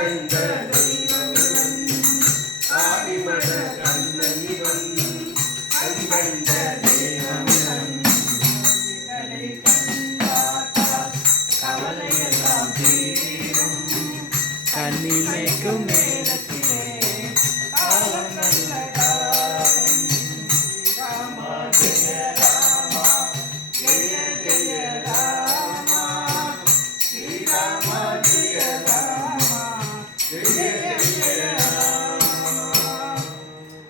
கண்ணன் கண்ணன் ஆடிமட கண்ணன் வந்து கவலையெல்லாம் தீரும் கண்ணில் மேலே